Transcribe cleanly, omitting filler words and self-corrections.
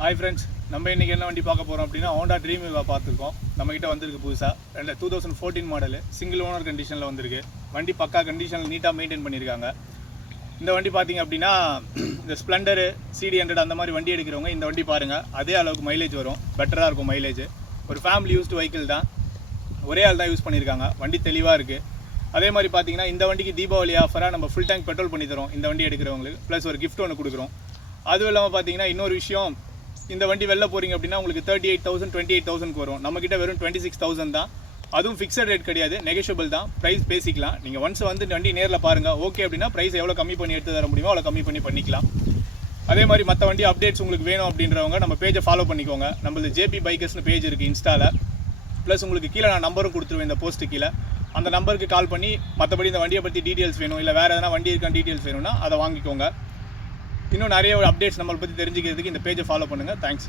Hi friends, நம்ம இன்றைக்கி என்ன வண்டி பார்க்க போகிறோம் அப்படின்னா ஹோண்டா ட்ரீம் யூவா பார்த்துருக்கோம். நம்மகிட்ட வந்திருக்கு புதுசாக 2014 மாடலு, சிங்கிள் ஓனர் கண்டிஷனில் வந்திருக்கு. வண்டி பக்கா கண்டிஷனில் நீட்டாக மெயின்டைன் பண்ணியிருக்காங்க. இந்த வண்டி பார்த்திங்க அப்படின்னா இந்த ஸ்ப்ளெண்டரு CD100 அந்த மாதிரி வண்டி எடுக்கிறவங்க இந்த வண்டி பாருங்கள். அதே அளவுக்கு மைலேஜ் வரும், பெட்டராக இருக்கும் மைலேஜ். ஒரு ஃபேமிலி யூஸ்டு வெஹிக்கிள் தான், ஒரே ஆள் தான் யூஸ் பண்ணியிருக்காங்க. வண்டி தெளிவாக இருக்குது. அதே மாதிரி பார்த்தீங்கன்னா இந்த வண்டிக்கு தீபாவளி ஆஃபராக நம்ம ஃபுல் டேங்க் பெட்ரோல் பண்ணி தரோம் இந்த வண்டி எடுக்கிறவங்களுக்கு. ப்ளஸ் ஒரு கிஃப்ட் ஒன்று கொடுக்குறோம். அதுவும் இல்லாமல் பார்த்தீங்கன்னா இன்னொரு விஷயம், இந்த வண்டி வெளில போகிறீங்க அப்படின்னா உங்களுக்கு 38,000 28,000 வரும். நம்மக்கிட்ட வெறும் 26,000 தான். அதுவும் ஃபிக்ஸட் ரேட் கிடையாது, நெகோஷியபிள் தான். ப்ரைஸ் பேசிக்கலாம். நீங்கள் ஒன்ஸ் வந்து வண்டி நேரில் பாருங்கள், ஓகே அப்படின்னா ப்ரைஸ் எவ்வளோ கம்மி பண்ணி எடுத்து தர முடியுமோ அவ்வளோ கம்மி பண்ணிக்கலாம். அதே மாதிரி மற்ற வண்டி அப்டேட்ஸ் உங்களுக்கு வேணும் அப்படின்றவங்க நம்ம பேஜை ஃபாலோ பண்ணிக்கோங்க. நம்மளது JP பைக்கர்ஸ்னு பேஜ் இருக்குது இன்ஸ்டாவில். ப்ளஸ் உங்களுக்கு கீழே நான் நம்பரும் கொடுத்துருவேன் இந்த போஸ்ட்டு கீழே. அந்த நம்பருக்கு கால் பண்ணி மற்றபடி இந்த வண்டியை பற்றி டீட்டெயில்ஸ் வேணும், இல்லை வேறு எதனா வண்டி இருக்கான டீட்டெயில்ஸ் வேணும்னா அதை வாங்கிக்கோங்க. இன்னும் நிறைய அப்டேட்ஸ் நம்மளை பற்றி தெரிஞ்சுக்கிறதுக்கு இந்த பேஜை ஃபாலோ பண்ணுங்கள். தேங்க்ஸ்.